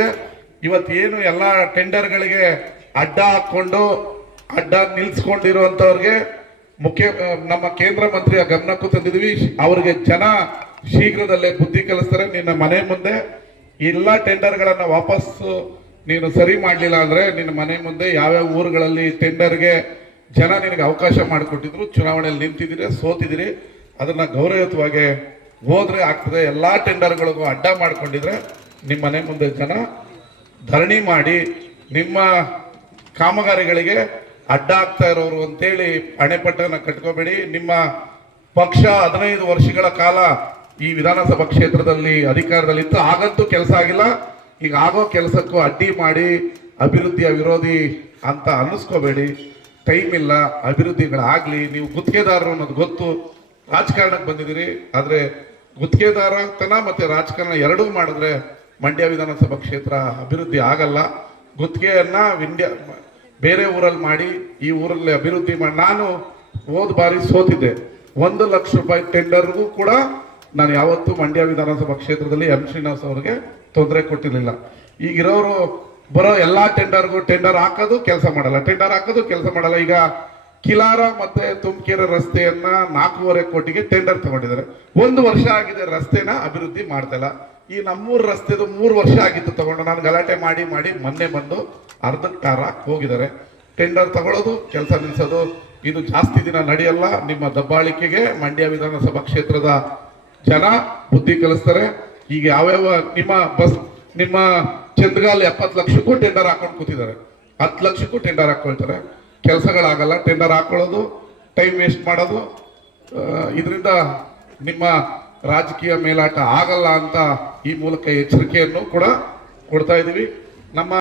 ಗೊತ್ತಿದೆ ಇವತ್ತೇನು ಎಲ್ಲ ಟೆಂಡರ್ಗಳಿಗೆ ಅಡ್ಡ ಹಾಕೊಂಡು ಅಡ್ಡ ನಿಲ್ಸ್ಕೊಂಡಿರುವಂತವ್ರಿಗೆ ಮುಖ್ಯ ನಮ್ಮ ಕೇಂದ್ರ ಮಂತ್ರಿಯ ಗಮನಕ್ಕೂ ತಂದಿದ್ವಿ ಅವ್ರಿಗೆ ಜನ ಶೀಘ್ರದಲ್ಲೇ ಬುದ್ಧಿ ಕಲಿಸ್ತಾರೆ. ನಿನ್ನ ಮನೆ ಮುಂದೆ ಎಲ್ಲ ಟೆಂಡರ್ಗಳನ್ನು ವಾಪಸ್ ನೀನು ಸರಿ ಮಾಡಲಿಲ್ಲ ಅಂದ್ರೆ ನಿನ್ನ ಮನೆ ಮುಂದೆ ಯಾವ್ಯಾವ ಊರುಗಳಲ್ಲಿ ಟೆಂಡರ್ಗೆ ಜನ ನಿನಗೆ ಅವಕಾಶ ಮಾಡಿಕೊಟ್ಟಿದ್ರು, ಚುನಾವಣೆಯಲ್ಲಿ ನಿಂತಿದ್ದೀರಿ, ಸೋತಿದ್ದೀರಿ, ಅದನ್ನ ಗೌರವಯುತವಾಗಿ ಹೋದ್ರೆ ಆಗ್ತದೆ. ಎಲ್ಲಾ ಟೆಂಡರ್ಗಳಿಗೂ ಅಡ್ಡ ಮಾಡ್ಕೊಂಡಿದ್ರೆ ನಿಮ್ಮ ಮನೆ ಮುಂದೆ ಜನ ಧರಣಿ ಮಾಡಿ ನಿಮ್ಮ ಕಾಮಗಾರಿಗಳಿಗೆ ಅಡ್ಡ ಆಗ್ತಾ ಇರೋರು ಅಂತೇಳಿ ಅಣೆಪಟ್ಟನ್ನ ಕಟ್ಕೋಬೇಡಿ. ನಿಮ್ಮ ಪಕ್ಷ ಹದಿನೈದು ವರ್ಷಗಳ ಕಾಲ ಈ ವಿಧಾನಸಭಾ ಕ್ಷೇತ್ರದಲ್ಲಿ ಅಧಿಕಾರದಲ್ಲಿತ್ತು. ಆಗಂತೂ ಕೆಲಸ ಆಗಿಲ್ಲ. ಈಗ ಆಗೋ ಕೆಲಸಕ್ಕೂ ಅಡ್ಡಿ ಮಾಡಿ ಅಭಿವೃದ್ಧಿಯ ವಿರೋಧಿ ಅಂತ ಅನ್ನಿಸ್ಕೋಬೇಡಿ. ಟೈಮ್ ಇಲ್ಲ, ಅಭಿವೃದ್ಧಿಗಳಾಗ್ಲಿ. ನೀವು ಗುತ್ತಿಗೆದಾರರು ಅನ್ನೋದು ಗೊತ್ತು. ರಾಜಕಾರಣಕ್ಕೆ ಬಂದಿದ್ದೀರಿ. ಆದರೆ ಗುತ್ತಿಗೆದಾರತನ ಮತ್ತು ರಾಜಕಾರಣ ಎರಡೂ ಮಾಡಿದ್ರೆ ಮಂಡ್ಯ ವಿಧಾನಸಭಾ ಕ್ಷೇತ್ರ ಅಭಿವೃದ್ಧಿ ಆಗಲ್ಲ. ಗುತ್ತಿಗೆಯನ್ನ ವಿಂಡ್ಯ ಬೇರೆ ಊರಲ್ಲಿ ಮಾಡಿ ಈ ಊರಲ್ಲಿ ಅಭಿವೃದ್ಧಿ ಮಾಡಿ ನಾನು ಹೋದ ಬಾರಿ ಸೋತಿದ್ದೆ. ಒಂದು ಲಕ್ಷ ರೂಪಾಯಿ ಟೆಂಡರ್ಗೂ ಕೂಡ ನಾನು ಯಾವತ್ತೂ ಮಂಡ್ಯ ವಿಧಾನಸಭಾ ಕ್ಷೇತ್ರದಲ್ಲಿ ಎಂ ಶ್ರೀನಿವಾಸ್ ಅವರಿಗೆ ತೊಂದರೆ ಕೊಟ್ಟಿರಲಿಲ್ಲ. ಈಗಿರೋರು ಬರೋ ಎಲ್ಲ ಟೆಂಡರ್ಗೂ ಟೆಂಡರ್ ಹಾಕೋದು ಕೆಲಸ ಮಾಡಲ್ಲ. ಟೆಂಡರ್ ಹಾಕೋದು ಕೆಲಸ ಮಾಡಲ್ಲ. ಈಗ ಕಿಲಾರ ಮತ್ತೆ ತುಮಕೂರು ರಸ್ತೆಯನ್ನ ನಾಲ್ಕೂವರೆ ಕೋಟಿಗೆ ಟೆಂಡರ್ ತಗೊಂಡಿದ್ದಾರೆ. ಒಂದು ವರ್ಷ ಆಗಿದೆ ರಸ್ತೆನ ಅಭಿವೃದ್ಧಿ ಮಾಡ್ತಿಲ್ಲ ಈ ನಮ್ಮೂರು ರಸ್ತೆದು ಮೂರು ವರ್ಷ ಆಗಿತ್ತು ತಗೊಂಡು ನಾನು ಗಲಾಟೆ ಮಾಡಿ ಮಾಡಿ ಮೊನ್ನೆ ಬಂದು ಅರ್ಧಕ್ಕೆ ಕಾರ ಹೋಗಿದ್ದಾರೆ. ಟೆಂಡರ್ ತಗೊಳ್ಳೋದು ಕೆಲಸ ನಿಲ್ಲಿಸೋದು ಇದು ಜಾಸ್ತಿ ದಿನ ನಡೆಯಲ್ಲ. ನಿಮ್ಮ ದಬ್ಬಾಳಿಕೆಗೆ ಮಂಡ್ಯ ವಿಧಾನಸಭಾ ಕ್ಷೇತ್ರದ ಜನ ಬುದ್ಧಿ ಕಲಿಸ್ತಾರೆ. ಈಗ ಯಾವ್ಯಾವ ನಿಮ್ಮ ಬಸ್, ನಿಮ್ಮ ಚಂದ್ರಗಾಲ್ ಎಪ್ಪತ್ತು ಲಕ್ಷಕ್ಕೂ ಟೆಂಡರ್ ಹಾಕೊಂಡು ಕೂತಿದ್ದಾರೆ. ಹತ್ತು ಲಕ್ಷಕ್ಕೂ ಟೆಂಡರ್ ಹಾಕೊಳ್ತಾರೆ. ಕೆಲಸಗಳಾಗಲ್ಲ ಟೆಂಡರ್ ಹಾಕೊಳ್ಳೋದು ಟೈಮ್ ವೇಸ್ಟ್ ಮಾಡೋದು. ಇದರಿಂದ ನಿಮ್ಮ ರಾಜಕೀಯ ಮೇಲಾಟ ಆಗಲ್ಲ ಅಂತ ಈ ಮೂಲಕ ಎಚ್ಚರಿಕೆಯನ್ನು ಕೂಡ ಕೊಡ್ತಾ ಇದ್ದೀವಿ. ನಮ್ಮ